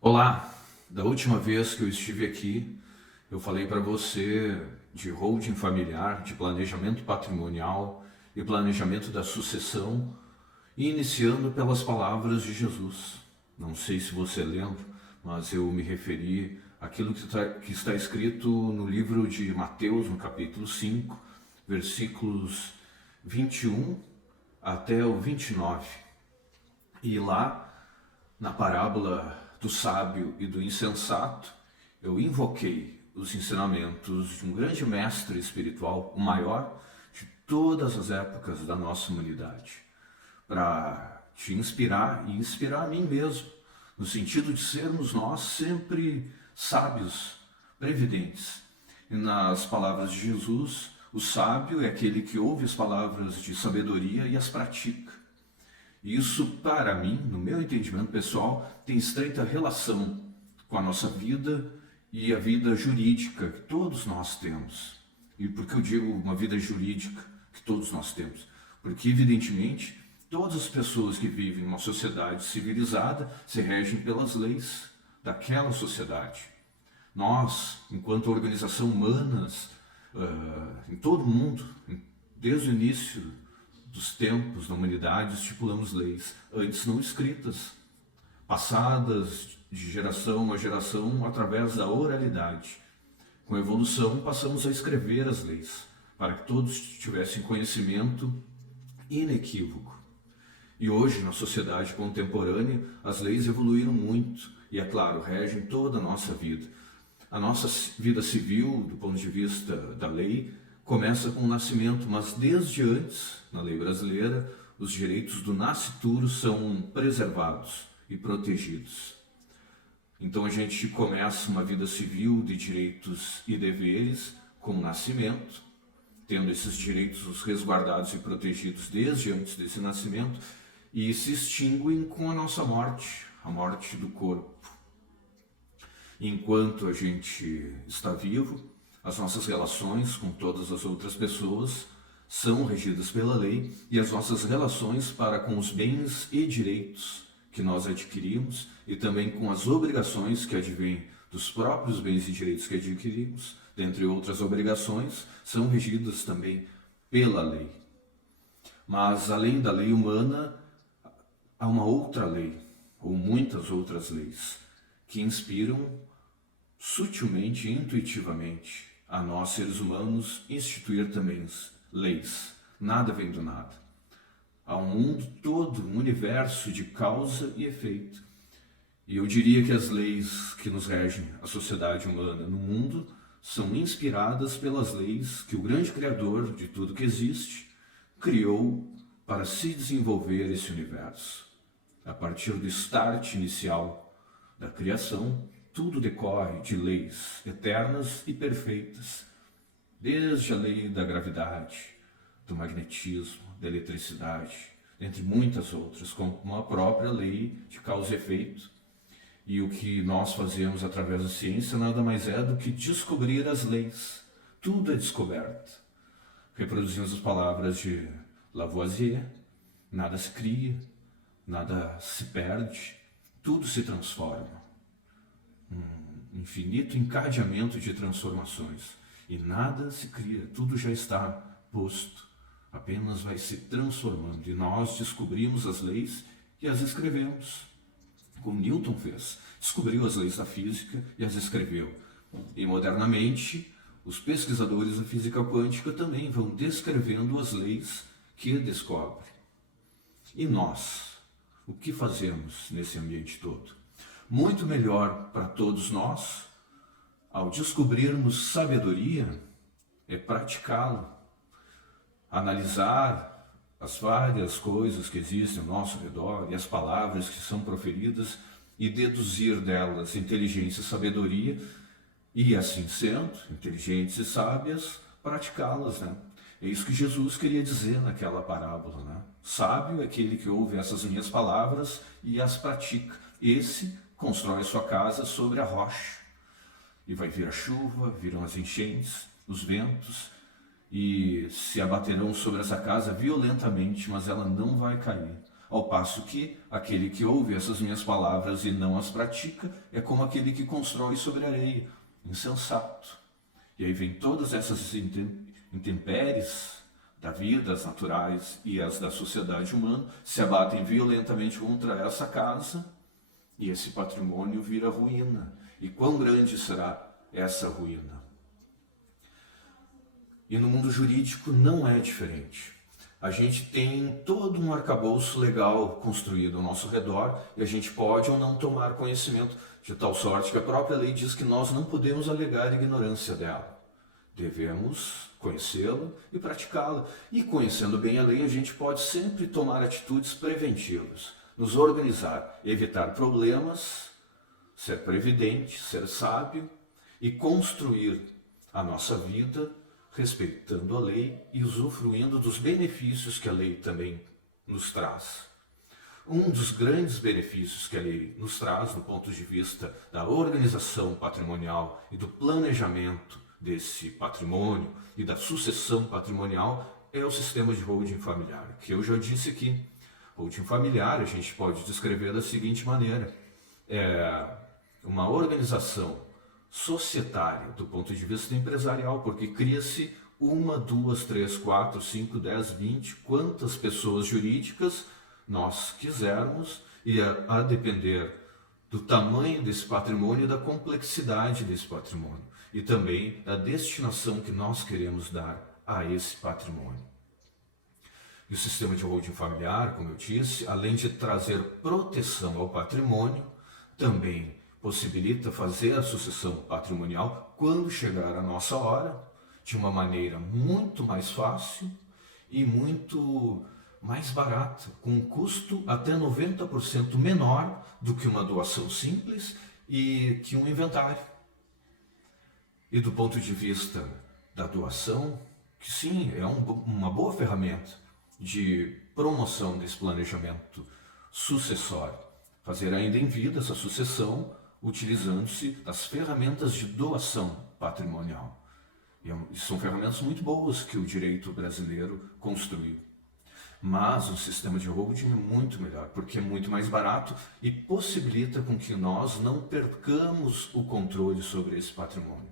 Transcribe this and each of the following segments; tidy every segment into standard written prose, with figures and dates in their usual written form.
Olá! Da última vez que eu estive aqui, eu falei para você de holding familiar, de planejamento patrimonial e planejamento da sucessão, iniciando pelas palavras de Jesus. Não sei se você lembra, mas eu me referi àquilo que está escrito no livro de Mateus, no capítulo 5, versículos 21 até o 29. E lá, na parábola do sábio e do insensato, eu invoquei os ensinamentos de um grande mestre espiritual, o maior de todas as épocas da nossa humanidade, para te inspirar e inspirar a mim mesmo, no sentido de sermos nós sempre sábios, previdentes. E nas palavras de Jesus, o sábio é aquele que ouve as palavras de sabedoria e as pratica. Isso, para mim, no meu entendimento pessoal, tem estreita relação com a nossa vida e a vida jurídica que todos nós temos. E por que eu digo uma vida jurídica que todos nós temos? Porque, evidentemente, todas as pessoas que vivem em uma sociedade civilizada se regem pelas leis daquela sociedade. Nós, enquanto organização humanas, em todo o mundo, desde o início dos tempos da humanidade, estipulamos leis, antes não escritas, passadas de geração a geração através da oralidade. Com a evolução, passamos a escrever as leis, para que todos tivessem conhecimento inequívoco. E hoje, na sociedade contemporânea, as leis evoluíram muito e, é claro, regem toda a nossa vida. A nossa vida civil, do ponto de vista da lei, começa com o nascimento, mas desde antes, na lei brasileira, os direitos do nascituro são preservados e protegidos. Então a gente começa uma vida civil de direitos e deveres com o nascimento, tendo esses direitos resguardados e protegidos desde antes desse nascimento, e se extinguem com a nossa morte, a morte do corpo. Enquanto a gente está vivo, as nossas relações com todas as outras pessoas são regidas pela lei e as nossas relações para com os bens e direitos que nós adquirimos e também com as obrigações que advêm dos próprios bens e direitos que adquirimos, dentre outras obrigações, são regidas também pela lei. Mas além da lei humana, há uma outra lei, ou muitas outras leis, que inspiram sutilmente e intuitivamente a nós seres humanos instituir também leis. Nada vem do nada. Há um mundo todo, um universo de causa e efeito. E eu diria que as leis que nos regem a sociedade humana no mundo são inspiradas pelas leis que o grande Criador de tudo que existe criou para se desenvolver esse universo. A partir do start inicial da criação, tudo decorre de leis eternas e perfeitas, desde a lei da gravidade, do magnetismo, da eletricidade, entre muitas outras, como a própria lei de causa e efeito. E o que nós fazemos através da ciência nada mais é do que descobrir as leis. Tudo é descoberto. Reproduzimos as palavras de Lavoisier: nada se cria, nada se perde, tudo se transforma. Um infinito encadeamento de transformações. E nada se cria, tudo já está posto, apenas vai se transformando. E nós descobrimos as leis e as escrevemos, como Newton fez. Descobriu as leis da física e as escreveu. E modernamente, os pesquisadores da física quântica também vão descrevendo as leis que descobrem. E nós, o que fazemos nesse ambiente todo? Muito melhor para todos nós, ao descobrirmos sabedoria, é praticá-la, analisar as várias coisas que existem ao nosso redor e as palavras que são proferidas e deduzir delas inteligência e sabedoria e, assim sendo, inteligentes e sábias, praticá-las, né? É isso que Jesus queria dizer naquela parábola, né? Sábio é aquele que ouve essas minhas palavras e as pratica. Esse constrói sua casa sobre a rocha. E vai vir a chuva, virão as enchentes, os ventos, e se abaterão sobre essa casa violentamente, mas ela não vai cair, Ao passo que aquele que ouve essas minhas palavras e não as pratica é como aquele que constrói sobre areia, insensato. E aí vem todas essas intempéries da vida, as naturais e as da sociedade humana, se abatem violentamente contra essa casa e esse patrimônio vira ruína. E quão grande será essa ruína? E no mundo jurídico não é diferente. A gente tem todo um arcabouço legal construído ao nosso redor e a gente pode ou não tomar conhecimento, de tal sorte que a própria lei diz que nós não podemos alegar ignorância dela. Devemos conhecê-la e praticá-la. E conhecendo bem a lei, a gente pode sempre tomar atitudes preventivas, nos organizar, evitar problemas, ser previdente, ser sábio e construir a nossa vida respeitando a lei e usufruindo dos benefícios que a lei também nos traz. Um dos grandes benefícios que a lei nos traz, do ponto de vista da organização patrimonial e do planejamento desse patrimônio e da sucessão patrimonial, é o sistema de holding familiar, que eu já disse aqui. Holding familiar a gente pode descrever da seguinte maneira: é uma organização societária do ponto de vista empresarial, porque cria-se 1, 2, 3, 4, 5, 10, 20, quantas pessoas jurídicas nós quisermos, e a depender do tamanho desse patrimônio e da complexidade desse patrimônio, e também da destinação que nós queremos dar a esse patrimônio. E o sistema de holding familiar, como eu disse, além de trazer proteção ao patrimônio, também possibilita fazer a sucessão patrimonial quando chegar a nossa hora, de uma maneira muito mais fácil e muito mais barata, com um custo até 90% menor do que uma doação simples e que um inventário. E do ponto de vista da doação, que sim, é uma boa ferramenta de promoção desse planejamento sucessório, fazer ainda em vida essa sucessão utilizando-se das ferramentas de doação patrimonial. E são ferramentas muito boas que o direito brasileiro construiu. Mas o sistema de holding é muito melhor, porque é muito mais barato e possibilita com que nós não percamos o controle sobre esse patrimônio.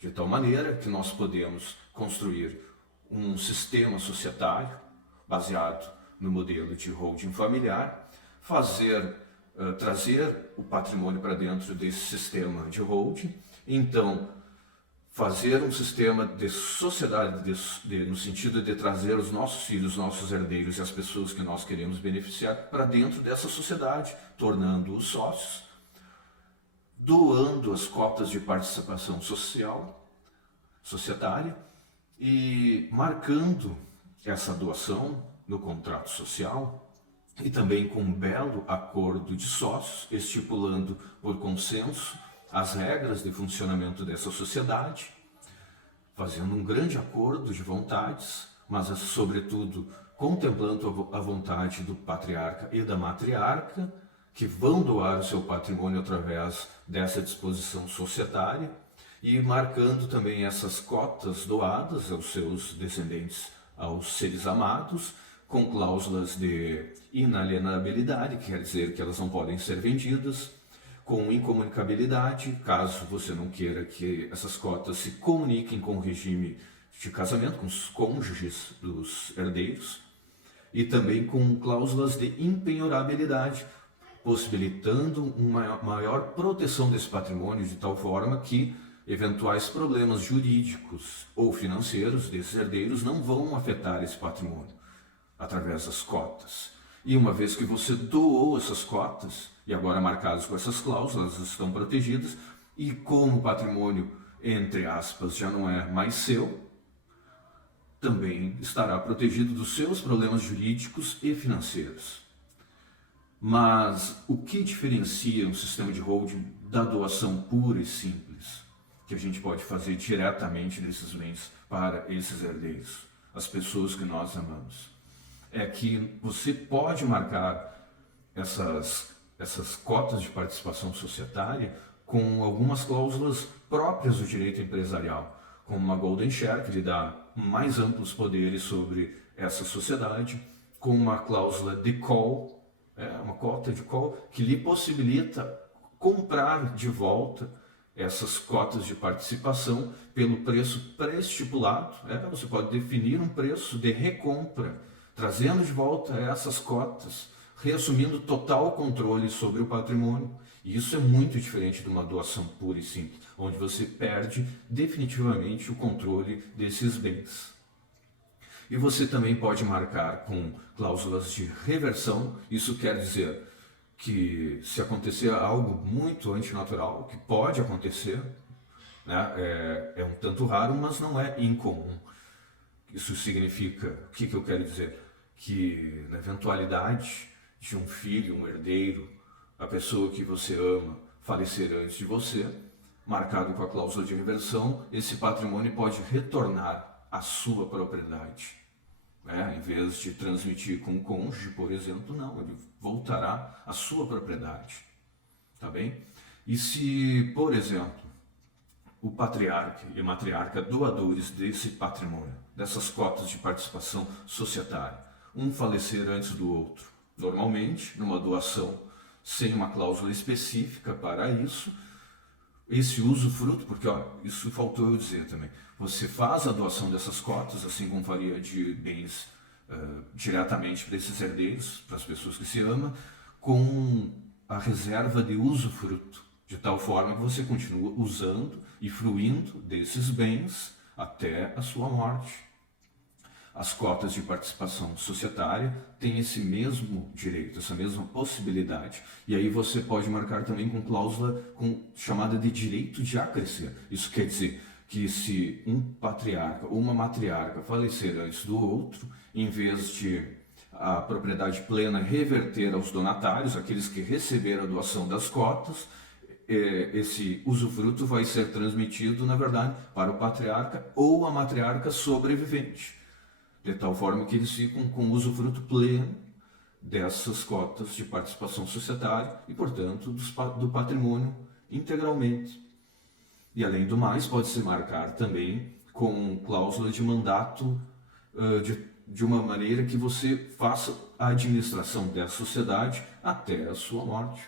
De tal maneira que nós podemos construir um sistema societário baseado no modelo de holding familiar, trazer o patrimônio para dentro desse sistema de holding, então fazer um sistema de sociedade no sentido de trazer os nossos filhos, nossos herdeiros e as pessoas que nós queremos beneficiar para dentro dessa sociedade, tornando-os sócios, doando as cotas de participação societária e marcando essa doação no contrato social e também com um belo acordo de sócios, estipulando por consenso as regras de funcionamento dessa sociedade, fazendo um grande acordo de vontades, mas sobretudo contemplando a vontade do patriarca e da matriarca, que vão doar o seu patrimônio através dessa disposição societária e marcando também essas cotas doadas aos seus descendentes, aos seres amados, com cláusulas de inalienabilidade, que quer dizer que elas não podem ser vendidas, com incomunicabilidade, caso você não queira que essas cotas se comuniquem com o regime de casamento, com os cônjuges dos herdeiros, e também com cláusulas de impenhorabilidade, possibilitando uma maior proteção desse patrimônio, de tal forma que eventuais problemas jurídicos ou financeiros desses herdeiros não vão afetar esse patrimônio através das cotas. E uma vez que você doou essas cotas, e agora marcadas com essas cláusulas, elas estão protegidas, e como o patrimônio, entre aspas, já não é mais seu, também estará protegido dos seus problemas jurídicos e financeiros. Mas o que diferencia um sistema de holding da doação pura e simples, que a gente pode fazer diretamente desses bens para esses herdeiros, as pessoas que nós amamos? É que você pode marcar essas cotas de participação societária com algumas cláusulas próprias do direito empresarial, como uma golden share, que lhe dá mais amplos poderes sobre essa sociedade, com uma cláusula de call, uma cota de call, que lhe possibilita comprar de volta essas cotas de participação pelo preço pré-estipulado. Você pode definir um preço de recompra, trazendo de volta essas cotas, reassumindo total controle sobre o patrimônio. E isso é muito diferente de uma doação pura e simples, onde você perde definitivamente o controle desses bens. E você também pode marcar com cláusulas de reversão. Isso quer dizer que se acontecer algo muito antinatural, que pode acontecer, né, é um tanto raro, mas não é incomum. Isso significa, o que eu quero dizer? Que na eventualidade de um filho, um herdeiro, a pessoa que você ama falecer antes de você, marcado com a cláusula de reversão, esse patrimônio pode retornar à sua propriedade. Em vez de transmitir com o cônjuge, por exemplo, não, ele voltará à sua propriedade. Tá bem? E se, por exemplo, o patriarca e a matriarca doadores desse patrimônio, dessas cotas de participação societária, um falecer antes do outro, normalmente, numa doação sem uma cláusula específica para isso, esse usufruto, porque isso faltou eu dizer também, você faz a doação dessas cotas, assim como faria de bens diretamente para esses herdeiros, para as pessoas que se amam, com a reserva de usufruto, de tal forma que você continua usando e fruindo desses bens até a sua morte. As cotas de participação societária têm esse mesmo direito, essa mesma possibilidade. E aí você pode marcar também com cláusula chamada de direito de acrescer. Isso quer dizer que se um patriarca ou uma matriarca falecer antes do outro, em vez de a propriedade plena reverter aos donatários, aqueles que receberam a doação das cotas, esse usufruto vai ser transmitido, na verdade, para o patriarca ou a matriarca sobrevivente, de tal forma que eles ficam com o usufruto pleno dessas cotas de participação societária e, portanto, do patrimônio integralmente. E, além do mais, pode-se marcar também com cláusula de mandato de uma maneira que você faça a administração dessa sociedade até a sua morte.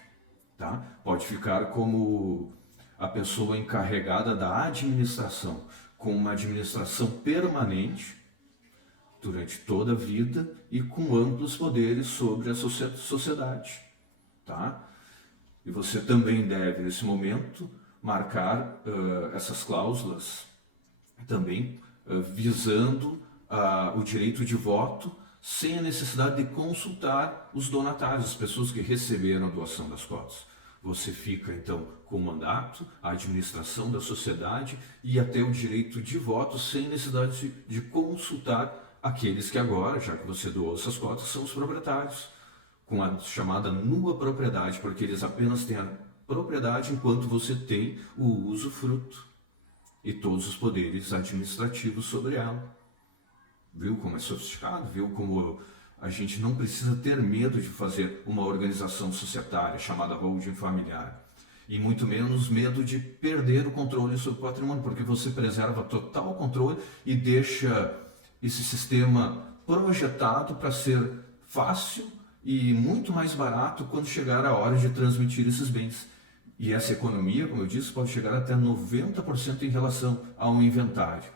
Tá? Pode ficar como a pessoa encarregada da administração, com uma administração permanente durante toda a vida e com amplos poderes sobre a sociedade. Tá? E você também deve, nesse momento, marcar essas cláusulas também visando o direito de voto sem a necessidade de consultar os donatários, as pessoas que receberam a doação das cotas. Você fica, então, com o mandato, a administração da sociedade e até o direito de voto sem necessidade de consultar aqueles que agora, já que você doou essas cotas, são os proprietários, com a chamada nua propriedade, porque eles apenas têm a propriedade enquanto você tem o usufruto e todos os poderes administrativos sobre ela. Viu como é sofisticado? Viu como a gente não precisa ter medo de fazer uma organização societária chamada holding familiar. E muito menos medo de perder o controle sobre o patrimônio, porque você preserva total controle e deixa esse sistema projetado para ser fácil e muito mais barato quando chegar a hora de transmitir esses bens. E essa economia, como eu disse, pode chegar até 90% em relação ao inventário.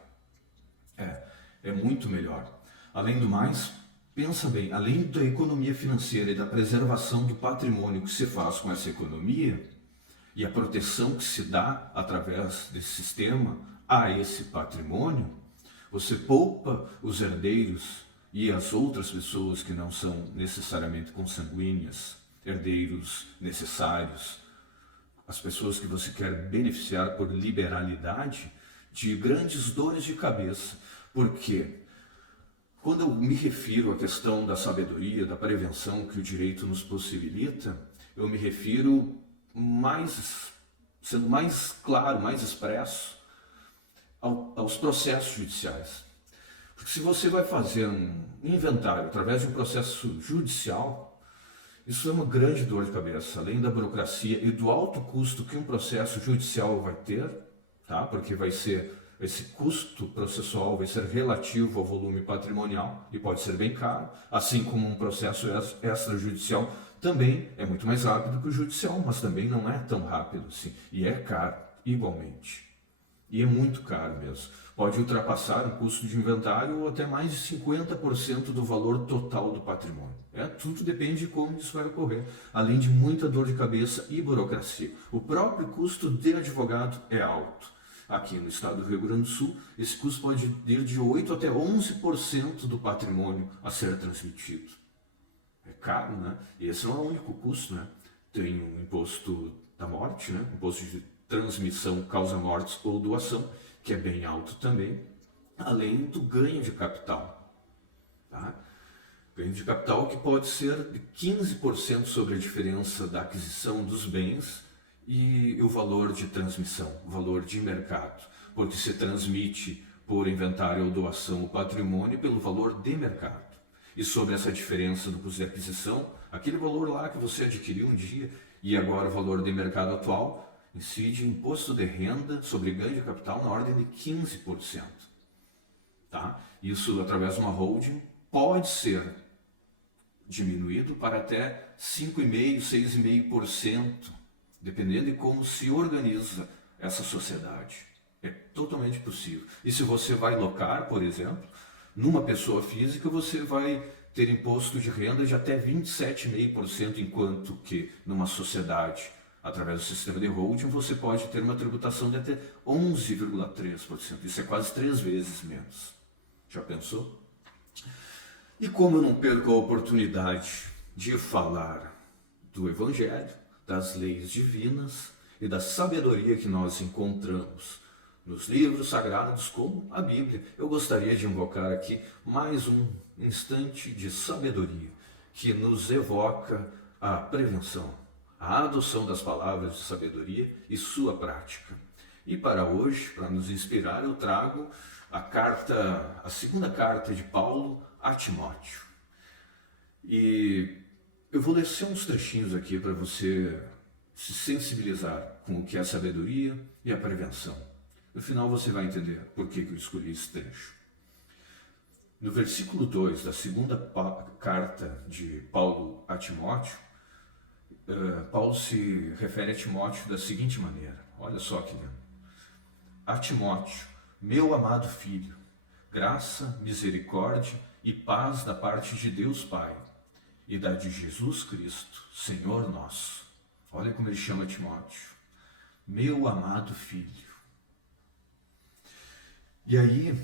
É muito melhor. Além do mais, pensa bem, além da economia financeira e da preservação do patrimônio que se faz com essa economia e a proteção que se dá através desse sistema a esse patrimônio, você poupa os herdeiros e as outras pessoas que não são necessariamente consanguíneas, herdeiros necessários, as pessoas que você quer beneficiar por liberalidade, de grandes dores de cabeça. Porque quando eu me refiro à questão da sabedoria, da prevenção que o direito nos possibilita, eu me refiro sendo mais claro, mais expresso, aos processos judiciais. Porque se você vai fazer um inventário através de um processo judicial, isso é uma grande dor de cabeça, além da burocracia e do alto custo que um processo judicial vai ter, tá? Porque vai ser esse custo processual vai ser relativo ao volume patrimonial e pode ser bem caro, assim como um processo extrajudicial também é muito mais rápido que o judicial, mas também não é tão rápido assim, e é caro igualmente. E é muito caro mesmo. Pode ultrapassar o custo de inventário ou até mais de 50% do valor total do patrimônio. Tudo depende de como isso vai ocorrer, além de muita dor de cabeça e burocracia. O próprio custo de advogado é alto. Aqui no estado do Rio Grande do Sul, esse custo pode ir de 8% até 11% do patrimônio a ser transmitido. É caro, né? E esse não é o único custo, né? Tem o imposto da morte, né? Imposto de transmissão, causa-mortes ou doação, que é bem alto também, além do ganho de capital. Tá? Ganho de capital que pode ser de 15% sobre a diferença da aquisição dos bens e o valor de transmissão, o valor de mercado, porque se transmite por inventário ou doação o patrimônio pelo valor de mercado. E sobre essa diferença do custo de aquisição, aquele valor lá que você adquiriu um dia e agora o valor de mercado atual, incide imposto de renda sobre ganho de capital na ordem de 15%. Tá? Isso, através de uma holding, pode ser diminuído para até 5,5%, 6,5%, dependendo de como se organiza essa sociedade. É totalmente possível. E se você vai locar, por exemplo, numa pessoa física, você vai ter imposto de renda de até 27,5%, enquanto que numa sociedade, através do sistema de holding, você pode ter uma tributação de até 11,3%. Isso é quase 3 vezes menos. Já pensou? E como eu não perco a oportunidade de falar do Evangelho, das leis divinas e da sabedoria que nós encontramos nos livros sagrados, como a Bíblia, eu gostaria de invocar aqui mais um instante de sabedoria que nos evoca a prevenção, a adoção das palavras de sabedoria e sua prática. E para hoje, para nos inspirar, eu trago a segunda carta de Paulo a Timóteo. E eu vou ler só uns trechinhos aqui para você se sensibilizar com o que é a sabedoria e a prevenção. No final você vai entender por que eu escolhi esse trecho. No versículo 2 da segunda carta de Paulo a Timóteo, Paulo se refere a Timóteo da seguinte maneira. Olha só que lindo. A Timóteo, meu amado filho, graça, misericórdia e paz da parte de Deus Pai e da de Jesus Cristo, Senhor nosso. Olha como ele chama Timóteo. Meu amado filho. E aí,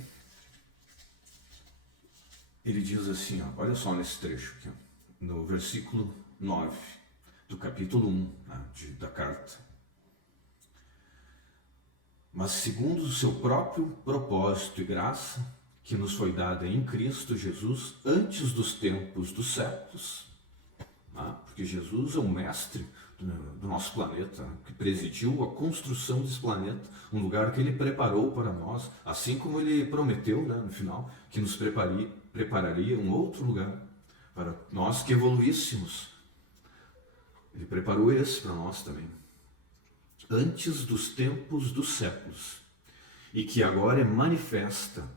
ele diz assim, olha só nesse trecho aqui, no versículo 9 do capítulo 1, né, da carta. Mas segundo o seu próprio propósito e graça, que nos foi dada em Cristo Jesus antes dos tempos dos séculos, né, porque Jesus é o mestre do nosso planeta, que presidiu a construção desse planeta, um lugar que ele preparou para nós, assim como ele prometeu, né, no final, que nos prepararia um outro lugar para nós que evoluíssemos. Ele preparou esse para nós também, antes dos tempos dos séculos, e que agora é manifesta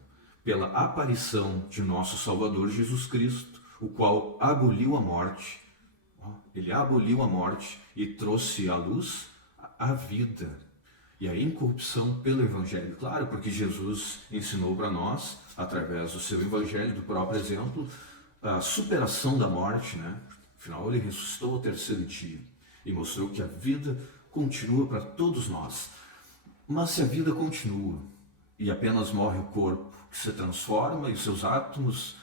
pela aparição de nosso Salvador Jesus Cristo, o qual aboliu a morte. Ele aboliu a morte e trouxe à luz a vida e a incorrupção pelo Evangelho. Claro, porque Jesus ensinou para nós, através do seu Evangelho, do próprio exemplo, a superação da morte, né? Afinal, ele ressuscitou ao terceiro dia e mostrou que a vida continua para todos nós. Mas se a vida continua e apenas morre o corpo, que se transforma e os seus átomos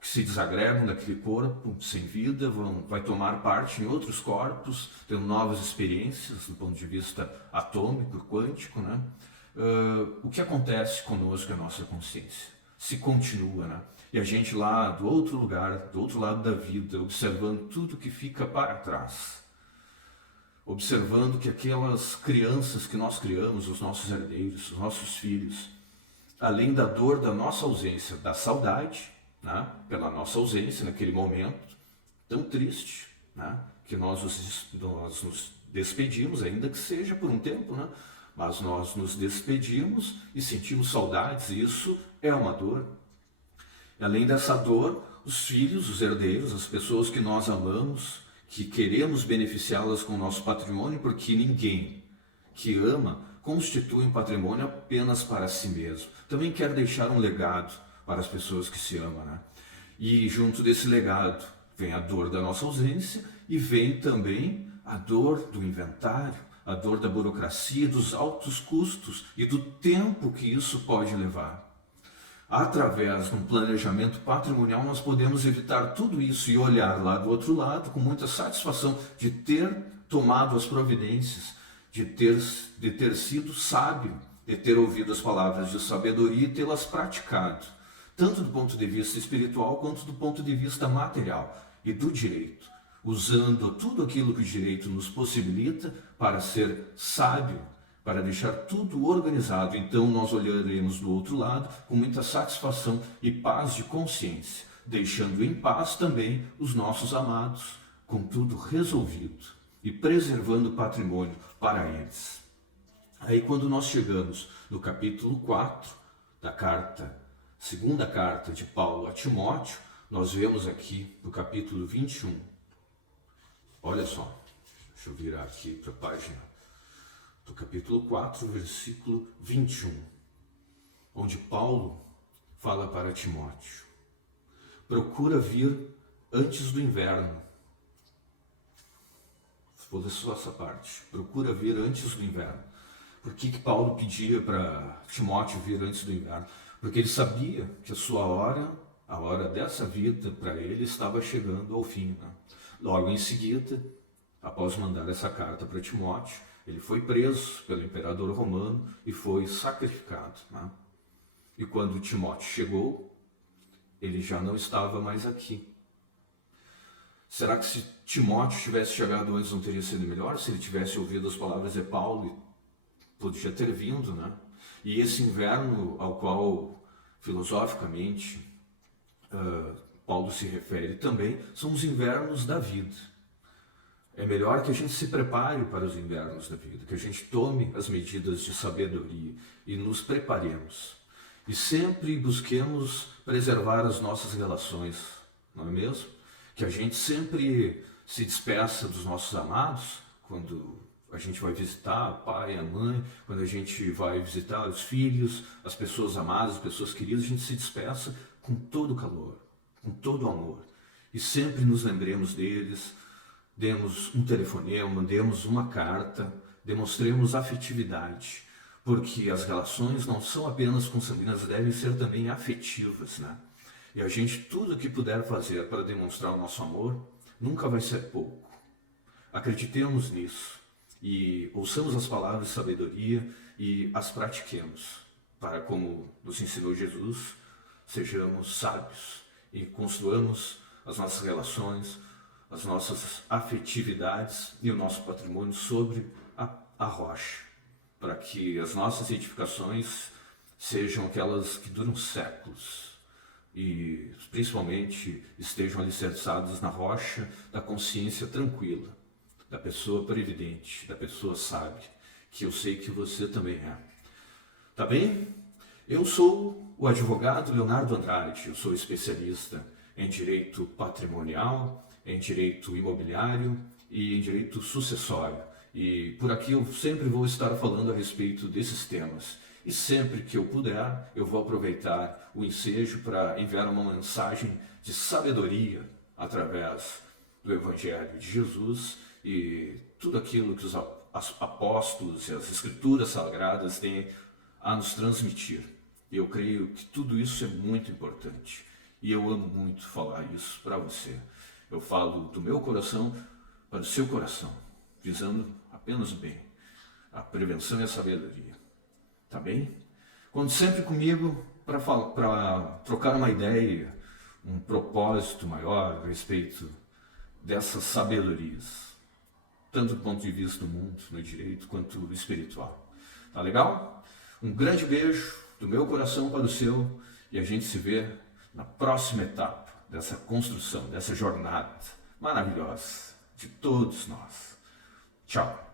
que se desagregam daquele corpo sem vida, vai tomar parte em outros corpos, tendo novas experiências do ponto de vista atômico, quântico, né? O que acontece conosco é a nossa consciência? Se continua, né? E a gente lá do outro lugar, do outro lado da vida, observando tudo que fica para trás, observando que aquelas crianças que nós criamos, os nossos herdeiros, os nossos filhos, além da dor da nossa ausência, da saudade, né, pela nossa ausência naquele momento tão triste, né, que nós nos despedimos, ainda que seja por um tempo, né, mas nós nos despedimos e sentimos saudades, e isso é uma dor. E além dessa dor, os filhos, os herdeiros, as pessoas que nós amamos, que queremos beneficiá-las com o nosso patrimônio, porque ninguém que ama constitui um patrimônio apenas para si mesmo. Também quer deixar um legado para as pessoas que se amam, né? E junto desse legado vem a dor da nossa ausência e vem também a dor do inventário, a dor da burocracia, dos altos custos e do tempo que isso pode levar. Através de um planejamento patrimonial, nós podemos evitar tudo isso e olhar lá do outro lado com muita satisfação de ter tomado as providências, de ter sido sábio, de ter ouvido as palavras de sabedoria e tê-las praticado, tanto do ponto de vista espiritual quanto do ponto de vista material e do direito, usando tudo aquilo que o direito nos possibilita para ser sábio, para deixar tudo organizado. Então nós olharemos do outro lado com muita satisfação e paz de consciência, deixando em paz também os nossos amados, com tudo resolvido e preservando o patrimônio para eles. Aí quando nós chegamos no capítulo 4 da segunda carta de Paulo a Timóteo, nós vemos aqui no capítulo 21, olha só, deixa eu virar aqui para a página do capítulo 4, versículo 21, onde Paulo fala para Timóteo: procura vir antes do inverno. Vou ler só essa parte. Procura vir antes do inverno. Por que Paulo pedia para Timóteo vir antes do inverno? Porque ele sabia que a sua hora, a hora dessa vida para ele, estava chegando ao fim, né? Logo em seguida, após mandar essa carta para Timóteo, ele foi preso pelo imperador romano e foi sacrificado, né? E quando Timóteo chegou, ele já não estava mais aqui. Será que se Timóteo tivesse chegado antes não teria sido melhor? Se ele tivesse ouvido as palavras de Paulo, podia ter vindo, né? E esse inverno ao qual, filosoficamente, Paulo se refere também, são os invernos da vida. É melhor que a gente se prepare para os invernos da vida, que a gente tome as medidas de sabedoria e nos preparemos. E sempre busquemos preservar as nossas relações, não é mesmo? Que a gente sempre se despeça dos nossos amados, quando a gente vai visitar o pai, a mãe, quando a gente vai visitar os filhos, as pessoas amadas, as pessoas queridas, a gente se despeça com todo o calor, com todo o amor. E sempre nos lembremos deles, demos um telefonema, demos uma carta, demonstremos afetividade, porque as relações não são apenas consanguíneas, devem ser também afetivas, né? E a gente, tudo que puder fazer para demonstrar o nosso amor, nunca vai ser pouco. Acreditemos nisso e ouçamos as palavras de sabedoria e as pratiquemos, para, como nos ensinou Jesus, sejamos sábios e construamos as nossas relações, as nossas afetividades e o nosso patrimônio sobre a rocha, para que as nossas edificações sejam aquelas que duram séculos e principalmente estejam alicerçadas na rocha da consciência tranquila, da pessoa previdente, da pessoa sábia, que eu sei que você também é. Tá bem? Eu sou o advogado Leonardo Andrade, eu sou especialista em direito patrimonial, em direito imobiliário e em direito sucessório. E por aqui eu sempre vou estar falando a respeito desses temas. E sempre que eu puder, eu vou aproveitar o ensejo para enviar uma mensagem de sabedoria através do Evangelho de Jesus e tudo aquilo que os apóstolos e as Escrituras Sagradas têm a nos transmitir. E eu creio que tudo isso é muito importante. E eu amo muito falar isso para você. Eu falo do meu coração para o seu coração, visando apenas o bem, a prevenção e a sabedoria. Tá bem? Conte sempre comigo para trocar uma ideia, um propósito maior a respeito dessas sabedorias, tanto do ponto de vista do mundo, no direito, quanto do espiritual. Tá legal? Um grande beijo do meu coração para o seu e a gente se vê na próxima etapa dessa construção, dessa jornada maravilhosa de todos nós. Tchau!